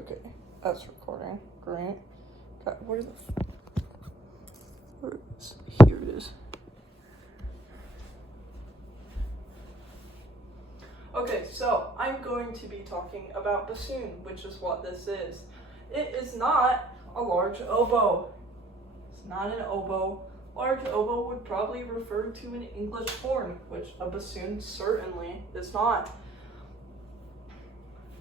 Okay, that's recording. Great. God, where is, here it is. Okay, so I'm going to be talking about bassoon, which is what this is. It is not a large oboe. It's not an oboe. Large oboe would probably refer to an English horn, which a bassoon certainly is not.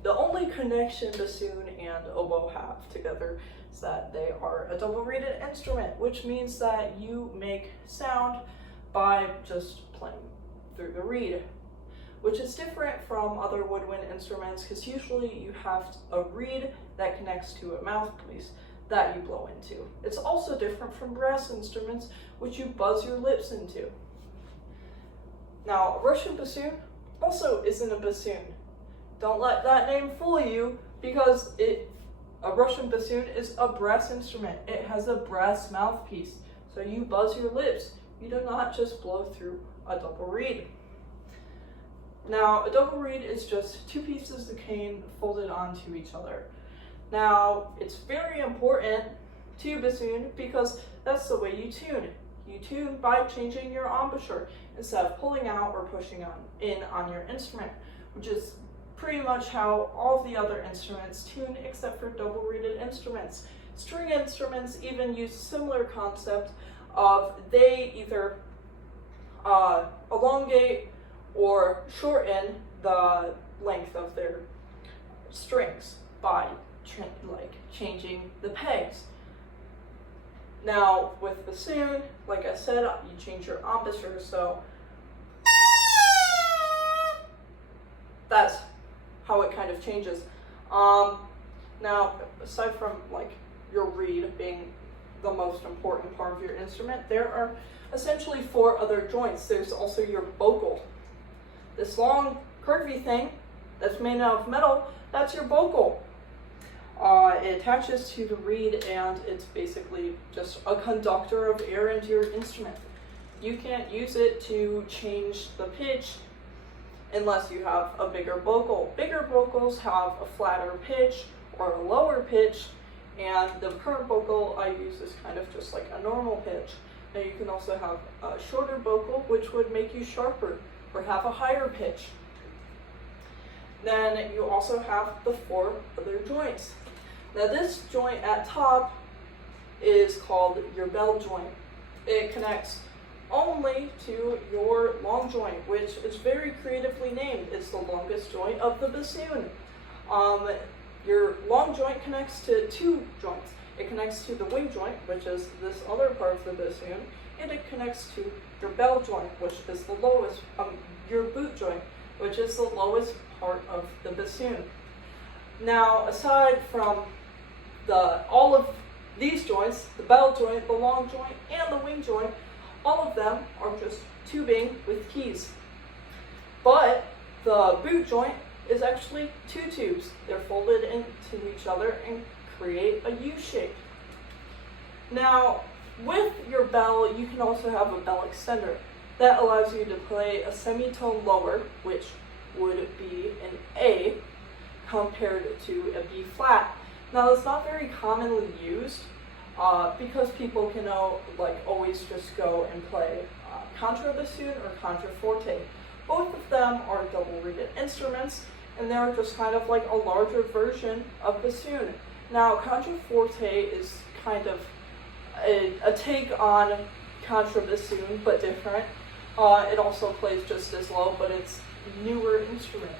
The only connection bassoon and oboe have together is that they are a double-reeded instrument, which means that you make sound by just playing through the reed, which is different from other woodwind instruments because usually you have a reed that connects to a mouthpiece that you blow into. It's also different from brass instruments, which you buzz your lips into. Now, a Russian bassoon also isn't a bassoon. Don't let that name fool you, because a Russian bassoon is a brass instrument. It has a brass mouthpiece, so you buzz your lips. You do not just blow through a double reed. Now, a double reed is just two pieces of cane folded onto each other. Now, it's very important to bassoon because that's the way you tune. You tune by changing your embouchure instead of pulling out or pushing in on your instrument, which is pretty much how all the other instruments tune except for double-reeded instruments. String instruments even use a similar concept of they either elongate or shorten the length of their strings by changing the pegs. Now with bassoon, like I said, you change your embouchure, so that's how it kind of changes. Now, aside from your reed being the most important part of your instrument, there are essentially 4 other joints. There's also your bocal. This long curvy thing that's made out of metal, that's your bocal. It attaches to the reed and it's basically just a conductor of air into your instrument. You can't use it to change the pitch unless you have a bigger bocal. Bigger bocals have a flatter pitch or a lower pitch, and the current bocal I use is kind of just like a normal pitch. Now you can also have a shorter bocal, which would make you sharper or have a higher pitch. Then you also have the 4 other joints. Now this joint at top is called your bell joint. It connects only to your long joint, which is very creatively named. It's the longest joint of the bassoon. Your long joint connects to 2 joints. It connects to the wing joint, which is this other part of the bassoon, and it connects to your bell joint, which is the lowest, your boot joint, which is the lowest part of the bassoon. Now, aside from all of these joints, the bell joint, the long joint, and the wing joint, all of them are just tubing with keys. But the boot joint is actually 2 tubes. They're folded into each other and create a U shape. Now, with your bell, you can also have a bell extender. That allows you to play a semitone lower, which would be an A, compared to a B flat. Now, it's not very commonly used because people can always just go and play contrabassoon or contraforte. Both of them are double-reeded instruments, and they're just kind of like a larger version of bassoon. Now, contraforte is kind of a take on contrabassoon, but different. It also plays just as low, but it's a newer instrument.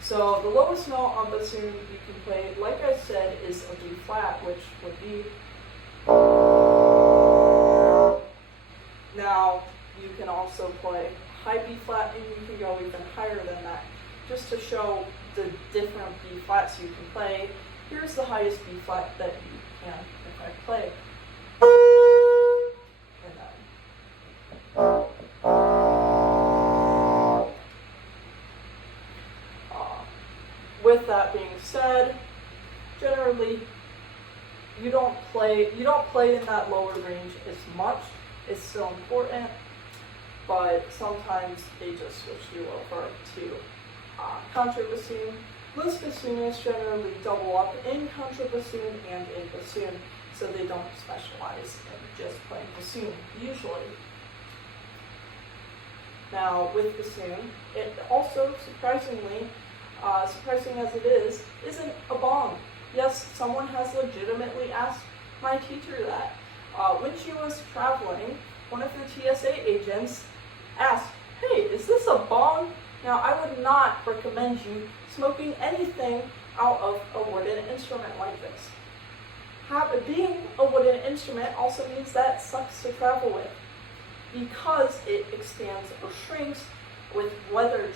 So the lowest note on bassoon you can play, like I said, is a B flat, which would be. Now you can also play high B flat, and you can go even higher than that. Just to show the different B flats you can play, here's the highest B flat that you can if I play. With that being said, generally you don't play in that lower range as much. It's still important, but sometimes they just switch you over to contrabassoon, Most bassoonists generally double up in contrabassoon and in bassoon, so they don't specialize in just playing bassoon, usually. Now, with bassoon, it also, surprisingly, surprising as it is, isn't a bong. Yes, someone has legitimately asked my teacher that. When she was traveling, one of the TSA agents asked, "Hey, is this a bong?" Now, I would not recommend you smoking anything out of a wooden instrument like this. Being a wooden instrument also means that it sucks to travel with, because it expands or shrinks with weather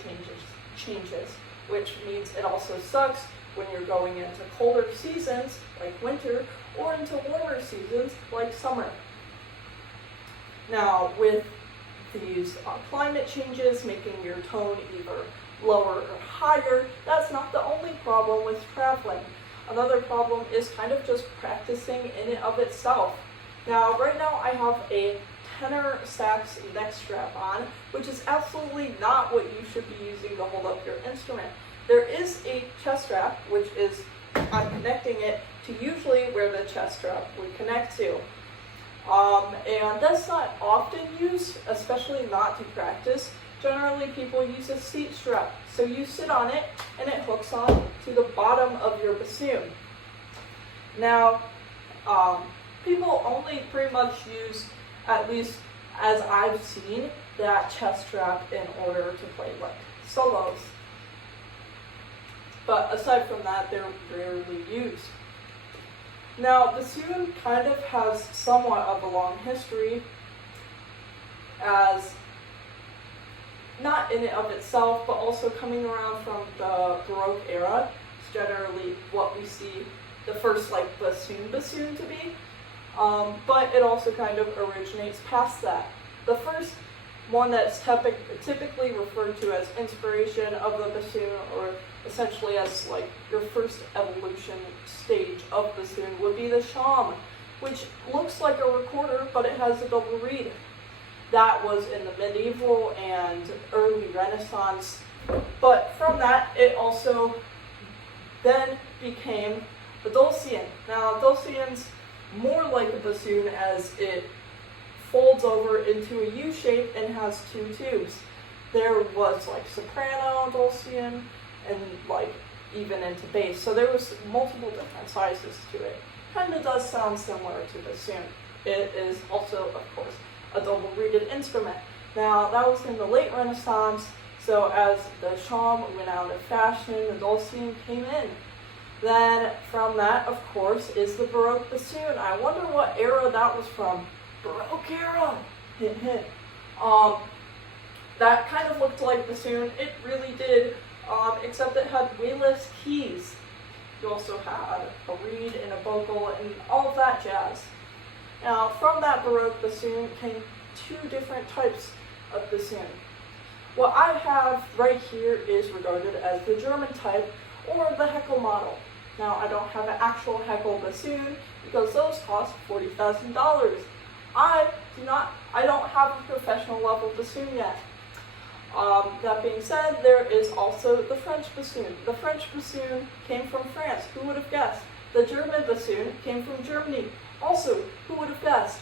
changes, which means it also sucks when you're going into colder seasons like winter or into warmer seasons like summer. Now, with these climate changes making your tone either lower or higher, that's not the only problem with traveling. Another problem is kind of just practicing in and of itself. Now, right now I have a tenor sax neck strap on, which is absolutely not what you should be using to hold up your instrument. There is a chest strap, which is, I'm connecting it to usually where the chest strap would connect to. And that's not often used, especially not to practice. Generally, people use a seat strap. So you sit on it, and it hooks on to the bottom of your bassoon. Now, people only pretty much use, at least as I've seen, that chest strap in order to play like solos. But aside from that, they're rarely used. Now, bassoon kind of has somewhat of a long history, as not in and of itself, but also coming around from the Baroque era. It's generally what we see the first like bassoon to be, but it also kind of originates past that. The first one that's typically referred to as inspiration of the bassoon, or essentially as like your first evolution stage of bassoon, would be the shawm, which looks like a recorder, but it has a double reed. That was in the medieval and early Renaissance, but from that it also then became the dulcian. Now, dulcian's more like a bassoon as it folds over into a U shape and has two tubes. There was like soprano dulcian and like even into bass. So there was multiple different sizes to it. Kind of does sound similar to bassoon. It is also, of course, a double-reeded instrument. Now, that was in the late Renaissance, so as the shawm went out of fashion, the dulcian came in. Then from that, of course, is the Baroque bassoon. I wonder what era that was from. Baroque era! Hint, hint. That kind of looked like bassoon. It really did, except it had way less keys. You also had a reed and a vocal and all of that jazz. Now, from that Baroque bassoon came two different types of bassoon. What I have right here is regarded as the German type, or the Heckel model. Now, I don't have an actual Heckel bassoon because those cost $40,000. I don't have a professional level bassoon yet. That being said, there is also the French bassoon. The French bassoon came from France. Who would have guessed? The German bassoon came from Germany. Also, who would have guessed?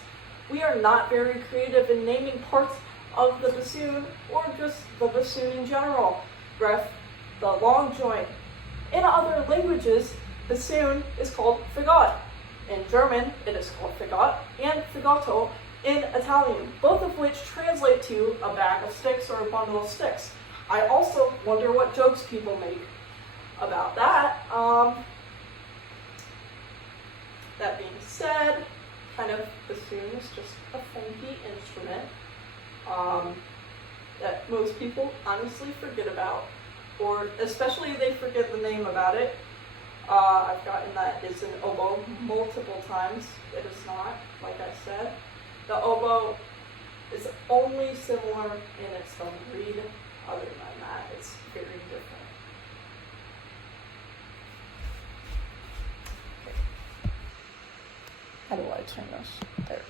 We are not very creative in naming parts of the bassoon, or just the bassoon in general. Ref, the long joint. In other languages, bassoon is called fagot. In German, it is called fagot, and fagotto in Italian, both of which translate to a bag of sticks or a bundle of sticks. I also wonder what jokes people make about that. That being said, kind of bassoon is just a funky instrument that most people honestly forget about, or especially they forget the name about it. I've gotten that it's an oboe multiple times. It is not, like I said. The oboe is only similar in its own reed. Other than that, it's very different. Okay. How do I turn this? There.